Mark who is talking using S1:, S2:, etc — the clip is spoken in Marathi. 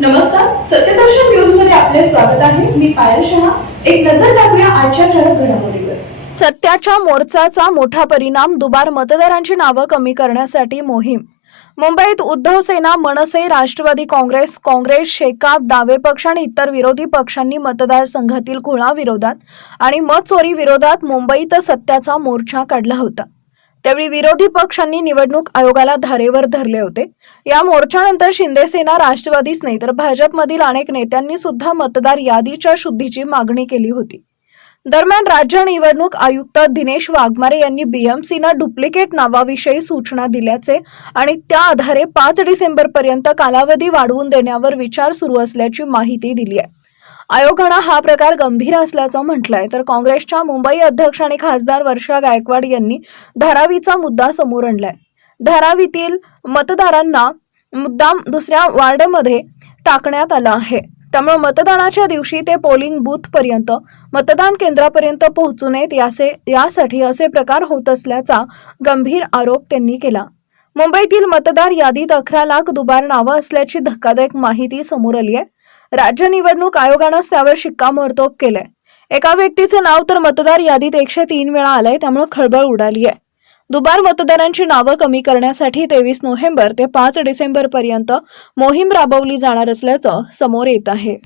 S1: नमस्कार सत्यदर्शन न्यूजमध्ये आपले स्वागत आहे. मी पायल शहा. एक नजर टाकूया आजच्या ठळक घडामोडीवर.
S2: सत्याच्या मोर्चाचा मोठा परिणाम दुबार मतदारांची नावं कमी करण्यासाठी मोहीम. मुंबईत उद्धव सेना मनसे राष्ट्रवादी काँग्रेस काँग्रेस शेकाप डावे पक्ष आणि इतर विरोधी पक्षांनी मतदारसंघातील खुणा विरोधात आणि मत चोरी विरोधात मुंबईत सत्याचा मोर्चा काढला होता. त्यावेळी विरोधी पक्षांनी निवडणूक आयोगाला धारेवर धरले होते. या मोर्चानंतर शिंदेसेना राष्ट्रवादीच नाही तर भाजपमधील अनेक नेत्यांनी सुद्धा मतदार यादीच्या शुद्धीची मागणी केली होती. दरम्यान राज्य निवडणूक आयुक्त दिनेश वाघमारे यांनी बीएमसीनं डुप्लिकेट नावाविषयी सूचना दिल्याचे आणि त्या आधारे पाच डिसेंबरपर्यंत कालावधी वाढवून देण्यावर विचार सुरू असल्याची माहिती दिली आहे. आयोगानं हा प्रकार गंभीर असल्याचं म्हटलंय. तर काँग्रेसच्या मुंबई अध्यक्ष आणि खासदार वर्षा गायकवाड यांनी धारावीचा मुद्दा समोर आणलाय. धारावीतील मतदारांना मुद्दाम दुसऱ्या वार्डमध्ये टाकण्यात आला आहे. त्यामुळे मतदानाच्या दिवशी ते पोलिंग बूथ पर्यंत मतदान केंद्रापर्यंत पोहोचू नयेत याचे यासाठी असे प्रकार होत असल्याचा गंभीर आरोप त्यांनी केला. मुंबईतील मतदार यादीत अकरा लाख दुबार नावं असल्याची धक्कादायक माहिती समोर आली आहे राज्य निवडणूक आयोगानंच त्यावर शिक्कामोर्तब केलंय. एका व्यक्तीचं नाव तर मतदार यादीत एकशे तीन वेळा आलंय त्यामुळे खळबळ उडाली आहे. दुबार मतदारांची नावं कमी करण्यासाठी तेवीस नोव्हेंबर ते पाच डिसेंबर पर्यंत मोहीम राबवली जाणार असल्याचं समोर येत आहे.